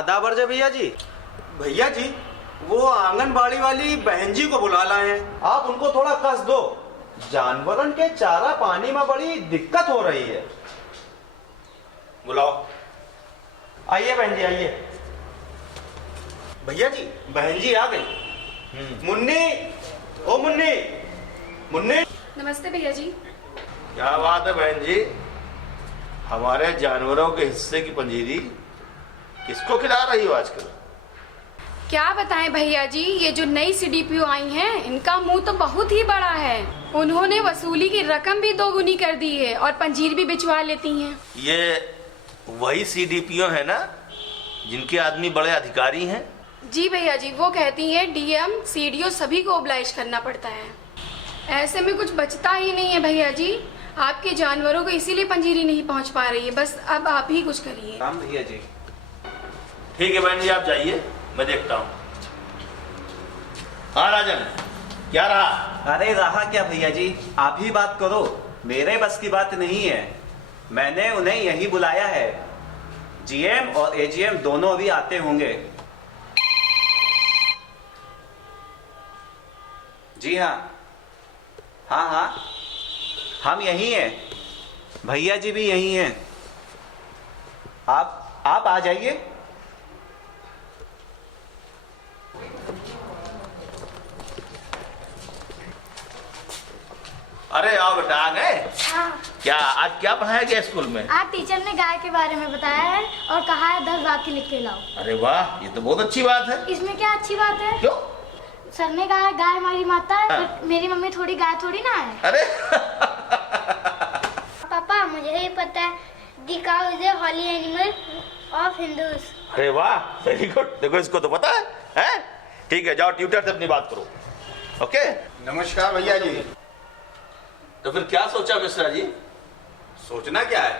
आदाब अर्ज भैया जी। भैया जी वो आंगनबाड़ी वाली बहन जी को बुला लाए हैं, आप उनको थोड़ा कस दो। जानवरों के चारा पानी में बड़ी दिक्कत हो रही है। बुलाओ। आइए बहन जी आइए। भैया जी बहन जी आ गई। मुन्नी, ओ मुन्नी, मुन्नी। नमस्ते भैया जी। क्या बात है बहन जी, हमारे जानवरों के हिस्से की पंजीरी किसको खिला रही हो आजकल? क्या बताएं भैया जी, ये जो नई सीडीपीओ आई हैं, इनका मुंह तो बहुत ही बड़ा है। उन्होंने वसूली की रकम भी दोगुनी कर दी है और पंजीर भी बिचवा लेती हैं। ये वही सीडीपीओ है ना जिनके आदमी बड़े अधिकारी हैं? जी भैया जी, वो कहती हैं डीएम सीडीओ सभी को ओब्लाइज करना पड़ता है। ऐसे में कुछ बचता ही नहीं है भैया जी। आपके जानवरों को इसीलिए पंजीरी नहीं पहुंच पा रही है। बस अब आप ही कुछ करिए। राम भैया जी। ठीक है बहन जी, आप जाइए, मैं देखता हूँ। हाँ राजन, क्या रहा? अरे रहा क्या भैया जी, आप ही बात करो, मेरे बस की बात नहीं है। मैंने उन्हें यही बुलाया है। जीएम और एजीएम दोनों अभी आते होंगे। जी हाँ, हाँ हाँ, हम यही हैं। भैया जी भी यही हैं। आप आ जाइए। अरे आओ बेटा, आ गए? हाँ। क्या आज क्या पढ़ाया गया स्कूल में? आज टीचर ने गाय के बारे में बताया है और कहा है 10 वाक्य लिख के लाओ। अरे वाह, ये तो बहुत अच्छी बात है। इसमें क्या अच्छी बात है? क्यों? सर ने कहा है गाय हमारी माता है, हाँ। तो मेरी मम्मी थोड़ी गाय थोड़ी ना है। अरे पापा मुझे ये पता है, the cow is a holy animal of Hindus. अरे वाह, वेरी गुड। देखो इसको तो पता है, हैं? ठीक है, जाओ ट्यूटर से अपनी बात करो। ओके। नमस्कार भैया जी। तो फिर क्या सोचा मिश्रा जी? सोचना क्या है,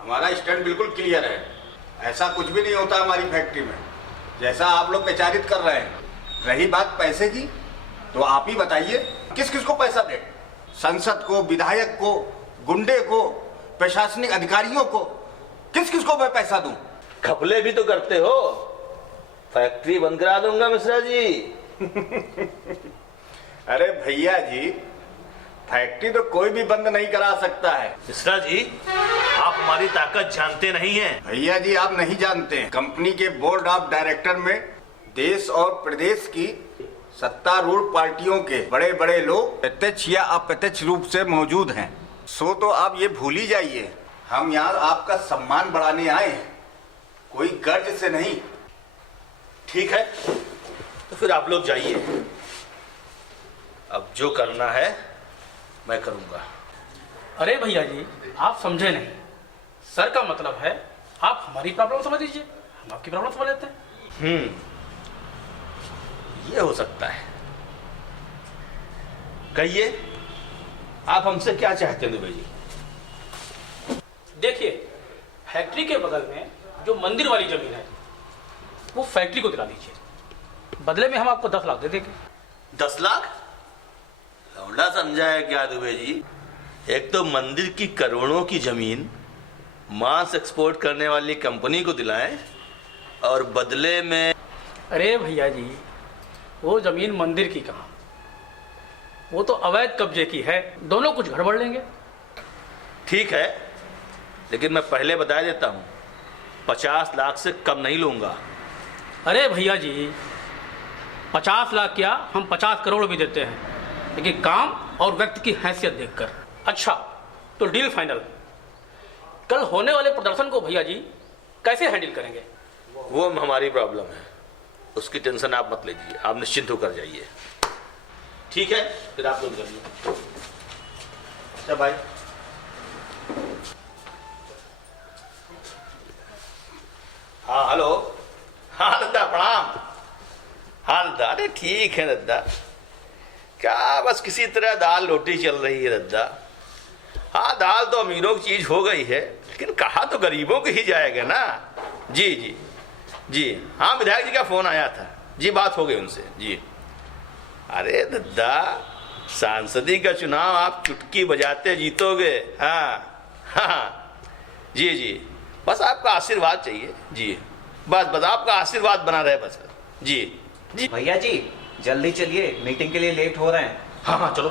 हमारा स्टैंड बिल्कुल क्लियर है। ऐसा कुछ भी नहीं होता हमारी फैक्ट्री में जैसा आप लोग प्रचारित कर रहे हैं। रही बात पैसे की, तो आप ही बताइए किस किस को पैसा दे? संसद को, विधायक को, गुंडे को, प्रशासनिक अधिकारियों को, किस किस को मैं पैसा दूं? घपले भी तो करते हो। फैक्ट्री बंद करा दूंगा मिश्रा जी। अरे भैया जी, फैक्ट्री तो कोई भी बंद नहीं करा सकता है। मिश्रा जी, आप हमारी ताकत जानते नहीं हैं। भैया जी आप नहीं जानते हैं, कंपनी के बोर्ड ऑफ डायरेक्टर में देश और प्रदेश की सत्तारूढ़ पार्टियों के बड़े बड़े लोग प्रत्यक्ष या अप्रत्यक्ष रूप से मौजूद हैं। सो तो आप ये भूल ही जाइए, हम यहाँ आपका सम्मान बढ़ाने आए हैं, कोई गर्ज से नहीं। ठीक है, तो फिर आप लोग जाइए। अब जो करना है मैं करूंगा। अरे भैया जी, आप समझे नहीं। सर का मतलब है आप हमारी प्रॉब्लम समझ लीजिए, हम आपकी प्रॉब्लम समझ लेते हैं। ये हो सकता है। कहिए, आप हमसे क्या चाहते हैं दुबे जी? देखिए, फैक्ट्री के बगल में जो मंदिर वाली जमीन है वो फैक्ट्री को दिला दीजिए। बदले में हम आपको 10 लाख दे देंगे। 10 लाख? लौंडा समझा है क्या दुबे जी? एक तो मंदिर की करोड़ों की जमीन मांस एक्सपोर्ट करने वाली कंपनी को दिलाएं और बदले में। अरे भैया जी, वो जमीन मंदिर की कहाँ, वो तो अवैध कब्जे की है। दोनों कुछ गड़बड़ लेंगे। ठीक है, लेकिन मैं पहले बता देता हूं, 50 लाख से कम नहीं लूंगा। अरे भैया जी, 50 लाख क्या, हम 50 करोड़ भी देते हैं, लेकिन काम और व्यक्ति की हैसियत देखकर। अच्छा, तो डील फाइनल। कल होने वाले प्रदर्शन को भैया जी कैसे हैंडल करेंगे? वो हमारी प्रॉब्लम है, उसकी टेंशन आप मत लीजिए, आप निश्चिंत होकर जाइए। ठीक है, फिर आप लोग जाइए। अच्छा भाई। हाँ हेलो। हाँ दद्दा प्रणाम। हाँ दद्दा, अरे ठीक है दद्दा, क्या बस किसी तरह दाल रोटी चल रही है दद्दा। हाँ दाल तो अमीरों की चीज हो गई है, लेकिन कहा तो गरीबों की ही जाएगा ना। जी जी जी, हाँ विधायक जी का फोन आया था जी, बात हो गई उनसे जी। अरे दद्दा, सांसदी का चुनाव आप चुटकी बजाते जीतोगे। हाँ हाँ जी जी, बस आपका आशीर्वाद चाहिए जी बस बस आपका आशीर्वाद बना रहे बस। जी जी भैया जी जल्दी चलिए, मीटिंग के लिए लेट हो रहे हैं। हाँ हाँ चलो।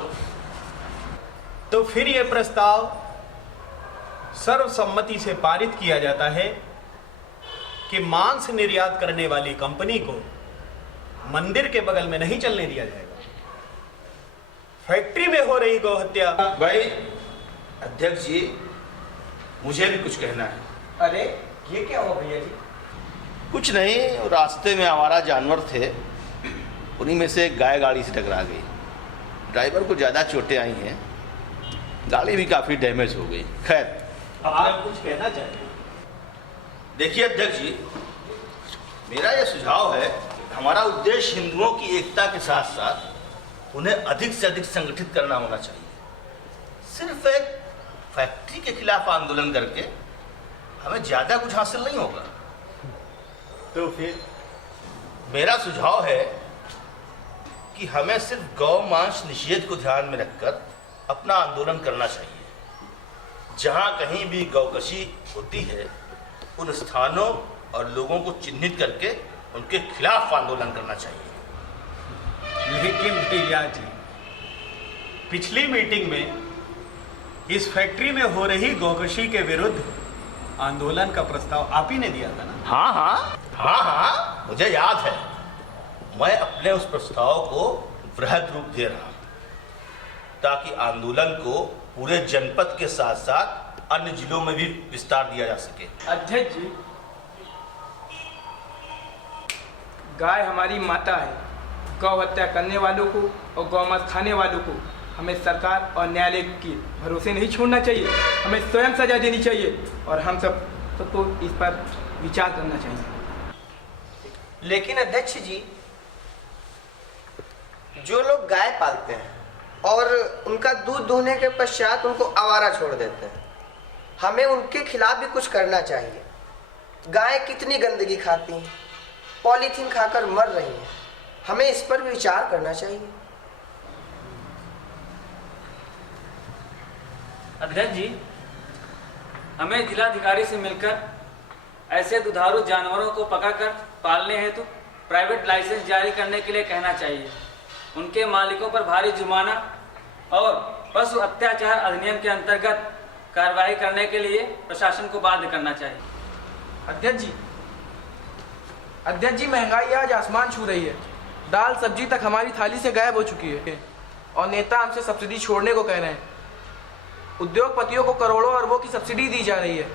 तो फिर यह प्रस्ताव सर्वसम्मति से पारित किया जाता है कि मांस निर्यात करने वाली कंपनी को मंदिर के बगल में नहीं चलने दिया जाएगा। फैक्ट्री में हो रही गौहत्या। भाई अध्यक्ष जी, मुझे भी कुछ कहना है। अरे ये क्या हुआ भैया जी? कुछ नहीं, रास्ते में आवारा जानवर थे, उन्हीं में से एक गाय गाड़ी से टकरा गई। ड्राइवर को ज़्यादा चोटें आई हैं, गाड़ी भी काफ़ी डैमेज हो गई। खैर आप कुछ कहना चाहते हैं? देखिए अध्यक्ष जी, मेरा यह सुझाव है कि हमारा उद्देश्य हिंदुओं की एकता के साथ साथ उन्हें अधिक से अधिक संगठित करना होना चाहिए। सिर्फ एक फैक्ट्री के खिलाफ आंदोलन करके हमें ज़्यादा कुछ हासिल नहीं होगा। तो फिर मेरा सुझाव है कि हमें सिर्फ गौ मांस निषेध को ध्यान में रखकर अपना आंदोलन करना चाहिए। जहाँ कहीं भी गौकशी होती है उन स्थानों और लोगों को चिन्हित करके उनके खिलाफ आंदोलन करना चाहिए। लेकिन भैया जी, पिछली मीटिंग में इस फैक्ट्री में हो रही गौकशी के विरुद्ध आंदोलन का प्रस्ताव आप ही ने दिया था ना? हाँ हाँ हाँ हाँ, मुझे याद है। मैं अपने उस प्रस्ताव को वृहद रूप दे रहा हूँ ताकि आंदोलन को पूरे जनपद के साथ साथ अन्य जिलों में भी विस्तार दिया जा सके। अध्यक्ष जी, गाय हमारी माता है। गौ हत्या करने वालों को और गौमांस खाने वालों को हमें सरकार और न्यायालय की भरोसे नहीं छोड़ना चाहिए। हमें स्वयं सजा देनी चाहिए और हम सबको इस पर विचार करना चाहिए। लेकिन अध्यक्ष जी, जो लोग गाय पालते हैं और उनका दूध दोहने के पश्चात उनको आवारा छोड़ देते हैं, हमें उनके खिलाफ भी कुछ करना चाहिए। गाय कितनी गंदगी खाती हैं, पॉलीथीन खाकर मर रही हैं, हमें इस पर भी विचार करना चाहिए। अध्यक्ष जी, हमें जिलाधिकारी से मिलकर ऐसे दुधारू जानवरों को पकड़कर पालने हेतु प्राइवेट लाइसेंस जारी करने के लिए कहना चाहिए। उनके मालिकों पर भारी जुर्माना और पशु अत्याचार अधिनियम के अंतर्गत कार्रवाई करने के लिए प्रशासन को बाध्य करना चाहिए। अध्यक्ष जी, महंगाई आज आसमान छू रही है। दाल सब्जी तक हमारी थाली से गायब हो चुकी है और नेता हमसे सब्सिडी छोड़ने को कह रहे हैं। उद्योगपतियों को करोड़ों अरबों की सब्सिडी दी जा रही है,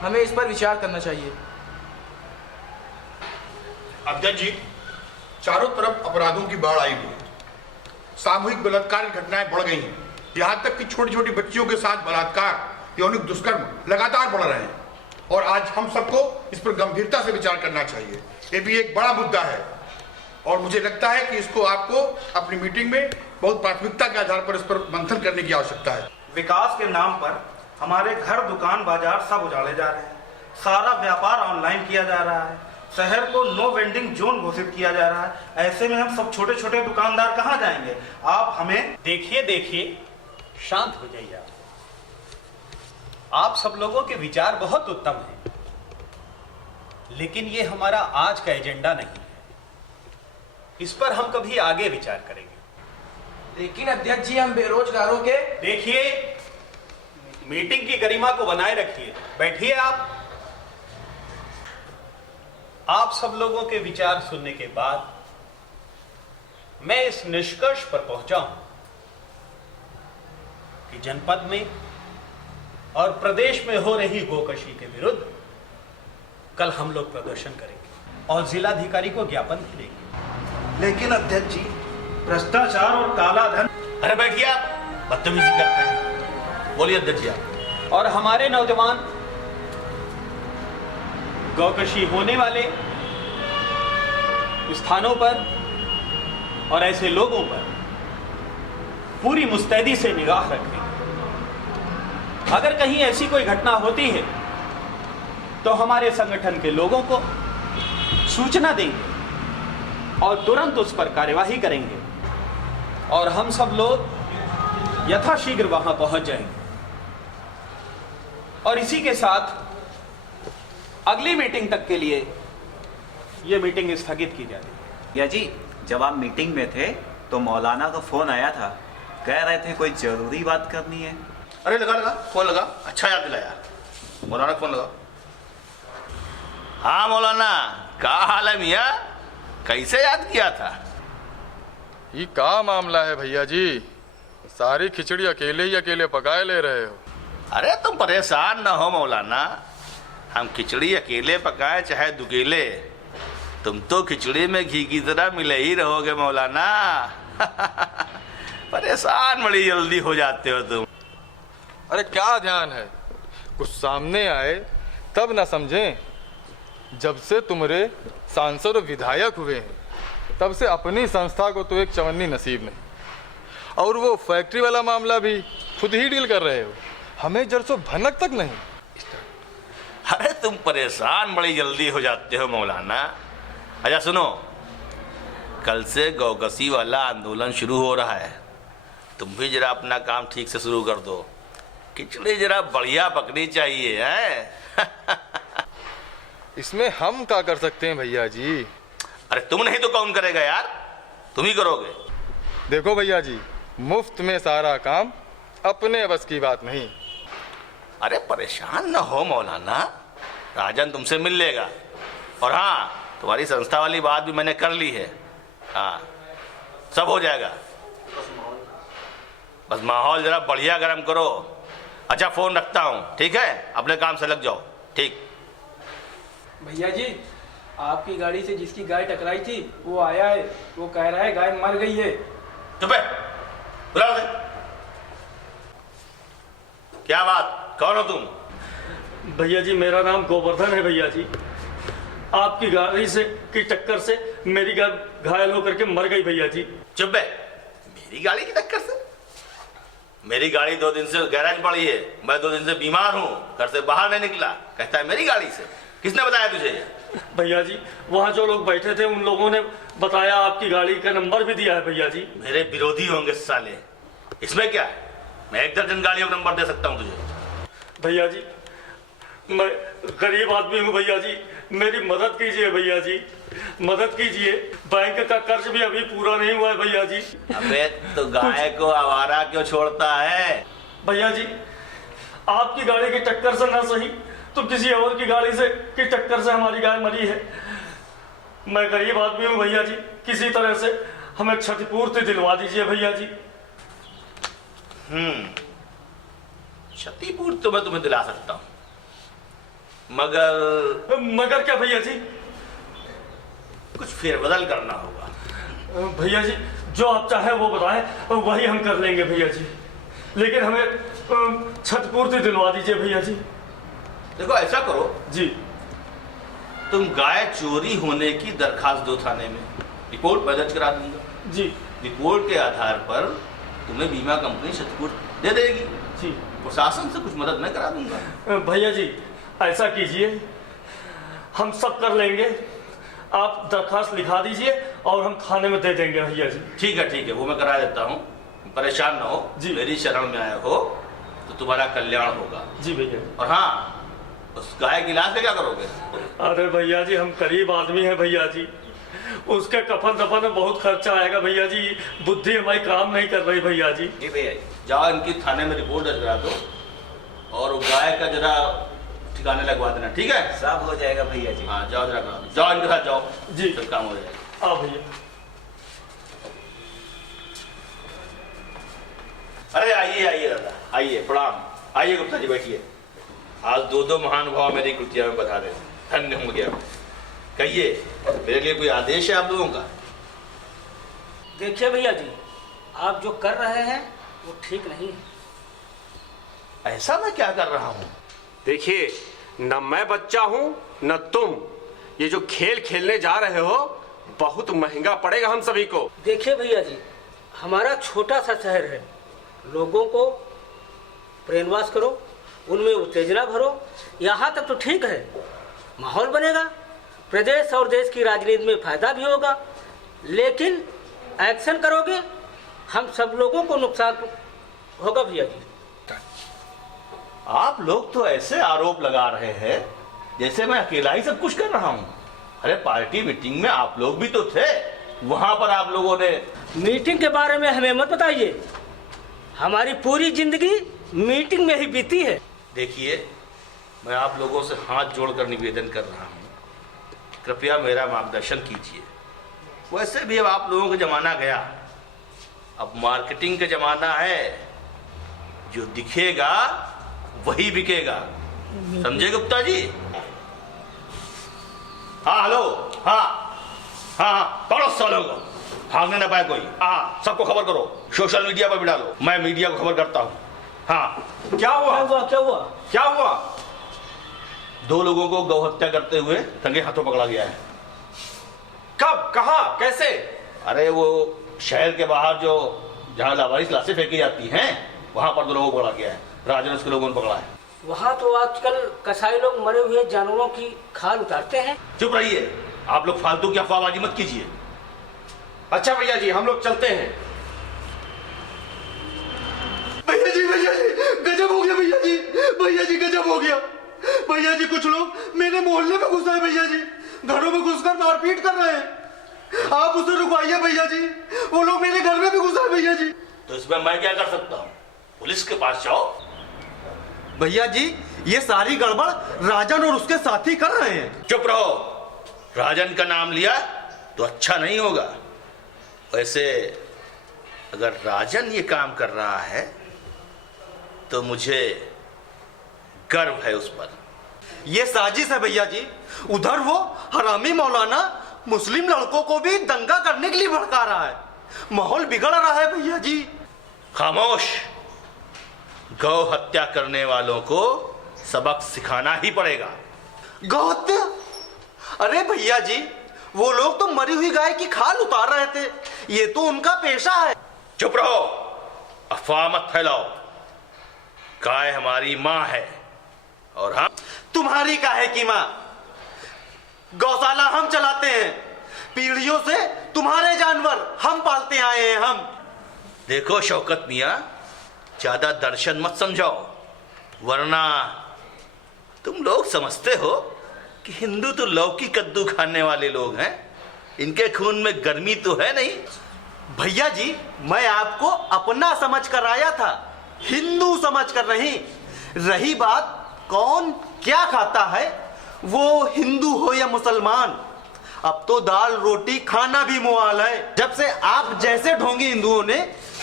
हमें इस पर विचार करना चाहिए। अध्यक्ष जी, चारों तरफ अपराधों की बाढ़ आई हुई है। सामूहिक बलात्कार की घटनाएं बढ़ गई हैं। यहाँ तक कि छोटी छोटी बच्चियों के साथ बलात्कार, यौनिक दुष्कर्म लगातार बढ़ रहे हैं और आज हम सबको इस पर गंभीरता से विचार करना चाहिए। ये भी एक बड़ा मुद्दा है और मुझे लगता है कि इसको आपको अपनी मीटिंग में बहुत प्राथमिकता के आधार पर इस पर मंथन करने की आवश्यकता है। विकास के नाम पर हमारे घर, दुकान, बाजार सब उजाड़े जा रहे हैं। सारा व्यापार ऑनलाइन किया जा रहा है। शहर को नो वेंडिंग जोन घोषित किया जा रहा है। ऐसे में हम सब छोटे छोटे दुकानदार कहाँ जाएंगे? आप हमें देखिए, शांत हो जाइए। आप सब लोगों के विचार बहुत उत्तम हैं, लेकिन ये हमारा आज का एजेंडा नहीं है। इस पर हम कभी आगे विचार करेंगे। लेकिन अध्यक्ष जी, हम बेरोजगारों के देखिए, मीटिंग की गरिमा को बनाए रखिए। बैठिए। आप सब लोगों के विचार सुनने के बाद मैं इस निष्कर्ष पर पहुंचा हूं कि जनपद में और प्रदेश में हो रही गोकशी के विरुद्ध कल हम लोग प्रदर्शन करेंगे और जिलाधिकारी को ज्ञापन भी देंगे। लेकिन अध्यक्ष जी, भ्रष्टाचार और काला धन। अरे बैठिए, आप बदतमीजी करते हैं। बोलिए अध्यक्ष जी आप। और हमारे नौजवान गौकशी होने वाले स्थानों पर और ऐसे लोगों पर पूरी मुस्तैदी से निगाह रखें। अगर कहीं ऐसी कोई घटना होती है तो हमारे संगठन के लोगों को सूचना देंगे और तुरंत उस पर कार्यवाही करेंगे और हम सब लोग यथाशीघ्र वहां पहुंच जाएंगे। और इसी के साथ अगली मीटिंग तक के लिए ये मीटिंग स्थगित की जाती है। भैया जी, जब आप मीटिंग में थे तो मौलाना का फोन आया था, कह रहे थे कोई जरूरी बात करनी है। अरे लगा लगा फोन लगा, अच्छा याद दिलाया। मौलाना फोन लगा। हाँ मौलाना, क्या हाल है मियाँ, कैसे याद किया था? ये क्या मामला है भैया जी, सारी खिचड़ी अकेले ही अकेले पकाए ले रहे हो। अरे तुम परेशान ना हो मौलाना, हम खिचड़ी अकेले पकाए चाहे दुकेले, तुम तो खिचड़ी में घी की तरह मिले ही रहोगे मौलाना। परेशान बड़ी जल्दी हो जाते हो तुम। अरे क्या ध्यान है, कुछ सामने आए तब ना समझें। जब से तुम्हारे सांसद और विधायक हुए हैं तब से अपनी संस्था को तो एक चवन्नी नसीब नहीं। और वो फैक्ट्री वाला मामला भी खुद ही डील कर रहे हो, हमें जरसों भनक तक नहीं। अरे तुम परेशान बड़ी जल्दी हो जाते हो मौलाना। अच्छा सुनो, कल से गौकसी वाला आंदोलन शुरू हो रहा है, तुम भी जरा अपना काम ठीक से शुरू कर दो। खिचड़ी जरा बढ़िया पकनी चाहिए है। इसमें हम क्या कर सकते हैं भैया जी? अरे तुम नहीं तो कौन करेगा यार, तुम ही करोगे। देखो भैया जी, मुफ्त में सारा काम अपने बस की बात नहीं। अरे परेशान न हो मौलाना, राजन तुमसे मिल लेगा। और हाँ, तुम्हारी संस्था वाली बात भी मैंने कर ली है। हाँ, सब हो जाएगा, बस माहौल जरा बढ़िया गर्म करो। अच्छा फोन रखता हूँ, ठीक है, अपने काम से लग जाओ। ठीक। भैया जी, आपकी गाड़ी से जिसकी गाय टकराई थी वो आया है, वो कह रहा है गाय मर गई है। चुप है, बुलाओ दे। क्या बात, कौन हो तुम? भैया जी मेरा नाम गोवर्धन है भैया जी। आपकी गाड़ी से की टक्कर से मेरी गाय घायल होकर के मर गई भैया जी। चुप है, मेरी गाड़ी की टक्कर से? मेरी गाड़ी 2 दिन से गैराज पड़ी है, मैं 2 दिन से बीमार हूँ, घर से बाहर नहीं निकला, कहता है मेरी गाड़ी से। किसने बताया तुझे? भैया जी वहाँ जो लोग बैठे थे उन लोगों ने बताया, आपकी गाड़ी का नंबर भी दिया है भैया जी। मेरे विरोधी होंगे साले, इसमें क्या है, मैं 1 दर्जन गाड़ियों का नंबर दे सकता हूँ तुझे। भैया जी मैं गरीब आदमी हूँ भैया जी, मेरी मदद कीजिए भैया जी, मदद कीजिए। बैंक का कर्ज भी अभी पूरा नहीं हुआ है भैया जी। अबे तो गाय को आवारा क्यों छोड़ता है? भैया जी आपकी गाड़ी की टक्कर से ना सही तो किसी और की गाड़ी से की टक्कर से हमारी गाय मरी है। मैं गरीब आदमी हूँ भैया जी, किसी तरह से हमें क्षतिपूर्ति दिलवा दीजिए भैया जी। क्षतिपूर्ति तो मैं तुम्हें दिला सकता हूँ, मगर क्या भैया जी? कुछ फेरबदल करना होगा। भैया जी जो आप चाहे वो बताएं, वही हम कर लेंगे भैया जी, लेकिन हमें क्षतिपूर्ति दिलवा दीजिए भैया जी। देखो ऐसा करो जी, तुम गाय चोरी होने की दरखास्त दो थाने में, रिपोर्ट मैं दर्ज करा दूंगा जी। रिपोर्ट के आधार पर तुम्हें बीमा कंपनी क्षतिपूर्ति दे देगी जी। प्रशासन से कुछ मदद मैं करा दूंगा। भैया जी ऐसा कीजिए, हम सब कर लेंगे, आप दरखास्त लिखा दीजिए और हम थाने में दे देंगे भैया जी। ठीक है, वो मैं करा देता हूँ, परेशान ना हो जी। मेरी शरण में आए हो तो तुम्हारा कल्याण होगा जी भैया। और हाँ, उस गाय के इलाज का क्या करोगे? अरे भैया जी हम गरीब आदमी हैं भैया जी, उसके कफन दफन में बहुत खर्चा आएगा भैया जी, बुद्धि हमारी काम नहीं कर रही भैया जी। जी भैया, जाओ इनकी थाने में रिपोर्ट दर्ज करा दो और गाय का जरा ठिकाने लगवा देना, ठीक है? सब हो जाएगा भैया जी। हाँ जाओ जरा करा दो, जाओ इनके साथ जाओ जी, सब काम हो जाएगा। हाँ भैया। अरे आइए दादा, आइए, प्रणाम। आइए गुप्ता जी बैठिए। आज 2 महानुभाव मेरी कुटिया में बता रहे हैं, धन्य हो गया। कहिए, मेरे लिए कोई आदेश है आप लोगों का? देखिए भैया जी, आप जो कर रहे हैं वो ठीक नहीं है। ऐसा मैं क्या कर रहा हूँ? देखिए, न मैं बच्चा हूँ न तुम, ये जो खेल खेलने जा रहे हो बहुत महंगा पड़ेगा हम सभी को। देखिए भैया जी, हमारा छोटा सा शहर है, लोगों को ब्रेनवॉश करो, उनमें उत्तेजना भरो, यहाँ तक तो ठीक है, माहौल बनेगा, प्रदेश और देश की राजनीति में फायदा भी होगा, लेकिन एक्शन करोगे हम सब लोगों को नुकसान होगा भैया जी। आप लोग तो ऐसे आरोप लगा रहे हैं जैसे मैं अकेला ही सब कुछ कर रहा हूँ। अरे पार्टी मीटिंग में आप लोग भी तो थे, वहां पर आप लोगों ने मीटिंग के बारे में हमें मत बताइए, हमारी पूरी जिंदगी मीटिंग में ही बीती है। देखिए, मैं आप लोगों से हाथ जोड़कर निवेदन कर रहा हूं, कृपया मेरा मार्गदर्शन कीजिए। वैसे भी अब आप लोगों का जमाना गया, अब मार्केटिंग का जमाना है, जो दिखेगा वही बिकेगा, समझे गुप्ता जी? हाँ हेलो, हाँ हाँ हाँ, पकड़ो सालों को, भागने ना पाए कोई। हाँ, सबको खबर करो, सोशल मीडिया पर भी डालो, मैं मीडिया को खबर करता हूँ। हाँ, क्या हुआ? 2 लोगों को गौ हत्या करते हुए रंगे हाथों पकड़ा गया है। कब, कहाँ, कैसे? अरे वो शहर के बाहर जो जहाँ लावारिस लाशें फेंकी जाती हैं, वहां पर 2 लोगों को पकड़ा गया है। राजन के लोगों ने पकड़ा है। वहाँ तो आजकल कसाई लोग मरे हुए जानवरों की खाल उतारते हैं। चुप रहिए, आप लोग फालतू की अफवाहबाजी मत कीजिए। अच्छा भैया जी, हम लोग चलते हैं। भैया जी गजब हो गया, भैया जी गजब हो गया। भैया जी कुछ लोग मेरे मोहल्ले में घुस आए, भैया जी घरों में घुसकर मारपीट कर रहे हैं। आप उसे रुकवाइए भैया जी, वो लोग मेरे घर में भी घुस आए भैया जी। तो इसमें मैं क्या कर सकता हूँ? पुलिस के पास जाओ। भैया जी ये सारी गड़बड़ राजन और उसके साथी कर रहे हैं। चुप रहो, राजन का नाम लिया तो अच्छा नहीं होगा। वैसे अगर राजन ये काम कर रहा है तो मुझे गर्व है उस पर। ये साजिश है भैया जी। उधर वो हरामी मौलाना मुस्लिम लड़कों को भी दंगा करने के लिए भड़का रहा है, माहौल बिगड़ रहा है भैया जी। खामोश, गौ हत्या करने वालों को सबक सिखाना ही पड़ेगा। गौ हत्या? अरे भैया जी वो लोग तो मरी हुई गाय की खाल उतार रहे थे, ये तो उनका पेशा है। चुप रहो, अफवाह मत फैलाओ। गाय हमारी माँ है और हम तुम्हारी काहे की माँ? गौशाला हम चलाते हैं, पीढ़ियों से तुम्हारे जानवर हम पालते आए हैं हम। देखो शौकत मियाँ, ज्यादा दर्शन मत समझाओ, वरना तुम लोग समझते हो कि हिंदू तो लौकी कद्दू खाने वाले लोग हैं, इनके खून में गर्मी तो है नहीं। भैया जी मैं आपको अपना समझ कर आया था, हिंदू समझ कर नहीं। रही बात कौन क्या खाता है, वो हिंदू हो या मुसलमान, अब तो दाल रोटी खाना भी मुहाल है। जब से आप जैसे ढोंगी हिंदुओं ने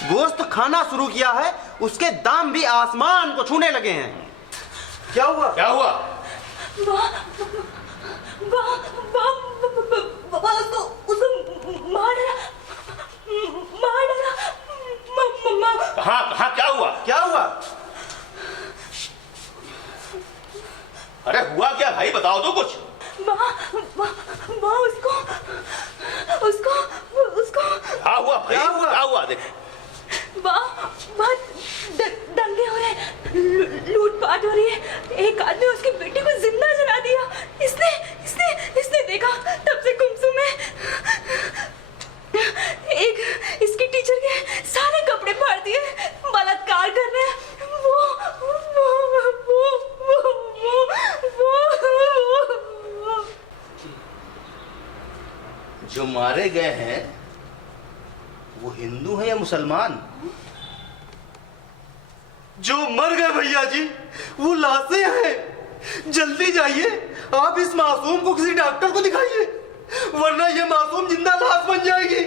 गोश्त खाना शुरू किया है, उसके दाम भी आसमान को छूने लगे हैं। क्या हुआ? क्या हुआ? हाँ क्या हुआ? क्या हुआ? अरे हुआ क्या भाई, बताओ तो कुछ। उसको हाँ हुआ भाई, क्या हुआ? देख दंगे हो रहे, लूटपाट हो रही है। एक आदमी उसकी बेटी को जिंदा जला दिया। इसने देखा, तब से गुमसुम है। एक इसकी टीचर के सारे कपड़े फाड़ दिए, बलात्कार कर रहे हैं। जो मारे गए हैं वो हिंदू हैं या मुसलमान? जो मर गए भैया जी वो लाशें हैं। जल्दी जाइए, आप इस मासूम को किसी डॉक्टर को दिखाइए, वरना ये मासूम जिंदा लाश बन जाएगी।